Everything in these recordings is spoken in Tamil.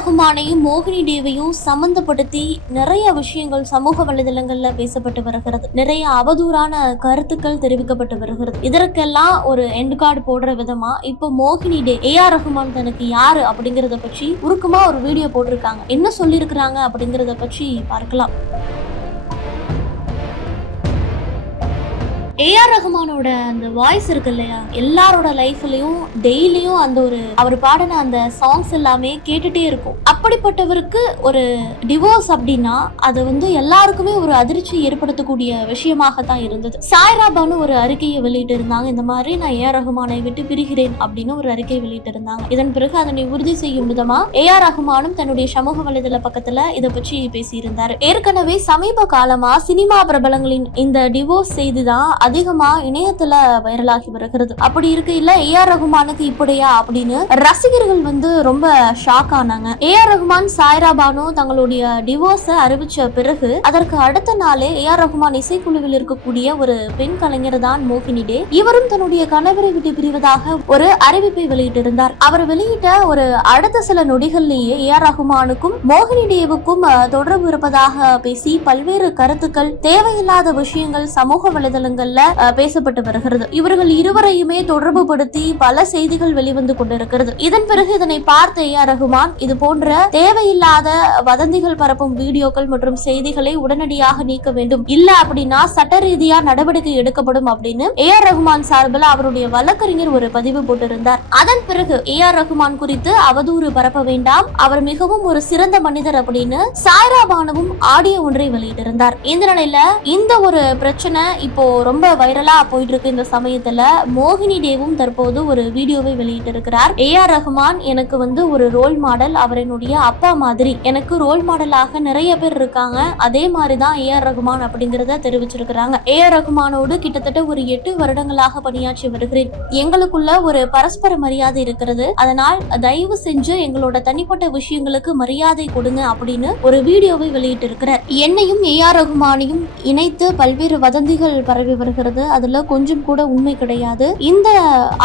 ரகுமானையும் மோகினி தேவையும் சம்பந்தப்படுத்தி நிறைய விஷயங்கள் சமூக வலைதளங்கள்ல பேசப்பட்டு வருகிறது. நிறைய அவதூறான கருத்துக்கள் தெரிவிக்கப்பட்டு வருகிறது. இதற்கெல்லாம் ஒரு எண்ட் கார்டு போடுற விதமா இப்போ மோகினி டே ஏ ஆர் ரகுமான் தனக்கு யாரு அப்படிங்கறத பற்றி உருக்கமா ஒரு வீடியோ போட்டிருக்காங்க. என்ன சொல்லியிருக்கிறாங்க அப்படிங்கறத பற்றி பார்க்கலாம். ஏஆர் ரஹ்மானோட அந்த வாய்ஸ் இருக்கு இல்லையா? எல்லாரோட லைஃப்லயும் டெய்லியும் அந்த ஒரு அவர் பாடின அந்த சாங்ஸ் எல்லாமே கேட்டுட்டே இருக்கும். அப்படிப்பட்டவருக்கு ஒரு டிவோர்ஸ் அப்படின்னா அது வந்து எல்லாருக்குமே ஒரு அதிர்ச்சி ஏற்படுத்தக்கூடிய விஷயமாக தான் இருந்தது. சாய்ரா பானு ஒரு அறிக்கையை வெளியிட்டு இருந்தாங்க இந்த மாதிரி நான் ஏஆர் ரஹ்மானை விட்டு பிரிகிறேன் அப்படின்னு ஒரு அறிக்கை வெளியிட்டு இருந்தாங்க இதன் பிறகு அதனை உறுதி செய்யும் விதமா ஏஆர் ரஹ்மானும் தன்னுடைய சமூக வலைதள பக்கத்துல இதை பற்றி பேசியிருந்தார். ஏற்கனவே சமீப காலமா சினிமா பிரபலங்களின் இந்த டிவோர்ஸ் செய்துதான் அதிகமா இணையத்துல வைரலாகி வருகிறது. அப்படி இருக்கையில ஏ ஆர் ரகுமானுக்கு இப்படியா அப்படின்னு ரசிகர்கள் வந்து ரொம்ப ஷாக் ஆனாங்க. ஏ ஆர் ரகுமான் சாய்ரா பானு தங்களுடைய டிவோர்ஸை அறிவிச்ச பிறகு அதற்கு அடுத்த நாளே ஏ ஆர் ரகுமான் இசைக்குழுவில் இருக்கக்கூடிய ஒரு பெண் கலைஞர் தான் மோகினி டே. இவரும் தன்னுடைய கணவரை விட்டு பிரிவதாக ஒரு அறிவிப்பை வெளியிட்டிருந்தார். அவர் வெளியிட்ட ஒரு அடுத்த சில நொடிகள்லேயே ஏ ஆர் ரகுமானுக்கும் மோகினி டேவுக்கும் தொடர்பு இருப்பதாக பேசி பல்வேறு கருத்துக்கள் தேவையில்லாத விஷயங்கள் சமூக வலைதளங்கள்ல பேசப்பட்டு வருகிறது. இவர்கள் இருவரையுமே தொடர்பு படுத்தி பல செய்திகள் வெளிவந்து கொண்டிருக்கிறது. இதன் பிறகு இதனை பார்த்த ஏ ஆர் ரகுமான் இது போன்ற தேவையில்லாத வதந்திகள் பரப்பும் வீடியோக்கள் மற்றும் செய்திகளை உடனடியாக நீக்க வேண்டும். இல்ல அப்படின்னா சட்ட ரீதியா நடவடிக்கை எடுக்கப்படும் அப்படின்னு ஏ ஆர் ரகுமான் சார்பில் அவருடைய வழக்கறிஞர் ஒரு பதிவு போட்டிருந்தார். அதன் பிறகு ஏ ஆர் ரகுமான் குறித்து அவதூறு பரப்ப வேண்டாம். அவர் மிகவும் ஒரு சிறந்த மனிதர் அப்படின்னு சாய்ரா பானுவும் ஆடியோ ஒன்றை வெளியிட்டிருந்தார். இந்த நிலையில இந்த ஒரு பிரச்சனை இப்போ ரொம்ப வைரலா போயிட்டு இருக்கு இந்த சமயத்துல. மோகினி தேவும் தற்போது ஒரு வீடியோவை வெளியிட்டிருக்கிறார். ஏ ஆர் ரஹ்மான் எனக்கு வந்து ஒரு ரோல் மாடல் அவர் என்னுடைய அப்பா மாதிரி. எனக்கு ரோல் மாடலாக நிறைய பேர் இருக்காங்க. அதே மாதிரி தான் ஏ ஆர் ரஹ்மான் அப்படிங்கறத தெரிவிச்சிருக்கிறாங்க. ஏ ஆர் ரஹ்மானோடு கிட்டத்தட்ட ஒரு எட்டு வருடங்களாக பணியாற்றி வருகிறேன். எங்களுக்குள்ள ஒரு பரஸ்பர மரியாதை இருக்கிறது. அதனால் தயவு செஞ்சு எங்களோட தனிப்பட்ட விஷயங்களுக்கு மரியாதை கொடுங்க அப்படின்னு ஒரு வீடியோவை வெளியிட்டிருக்கிறார். என்னையும் ஏ ஆர் ரகுமானையும் இணைத்து பல்வேறு வதந்திகள் பரவி வருகிறது. அதுல கொஞ்சம் கூட உண்மை கிடையாது இந்த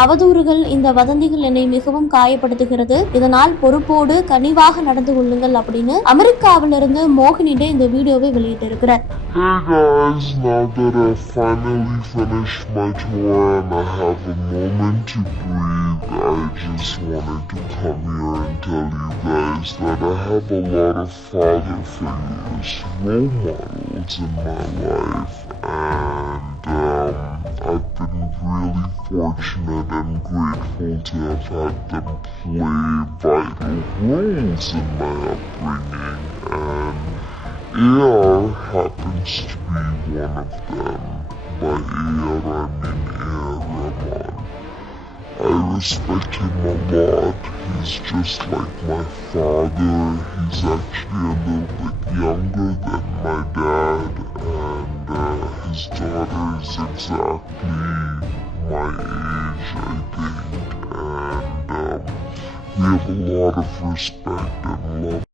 அவதூறுகள் இந்த வதந்திகள் என்னை மிகவும் காயப்படுத்துகிறது இதனால் பொறுப்போடு கனிவாக நடந்து கொள்ளுங்கள் அப்படின்னு அமெரிக்காவிலிருந்து மோகினிடே இந்த வீடியோவை வெளியிட்டிருக்கிறார் Hey guys, now that I've finally finished my tour and I have a moment to breathe, I just wanted to come here and tell you guys that I have a lot of father figures, role models in my life, and um, I've been really fortunate and grateful to have had them play vital roles in my upbringing, and AR happens to be one of them. By AR, I mean AR. I respect him a lot. He's just like my father. He's actually a little bit younger than my dad, and uh, his daughter is exactly my age, I think. And um, we have a lot of respect and love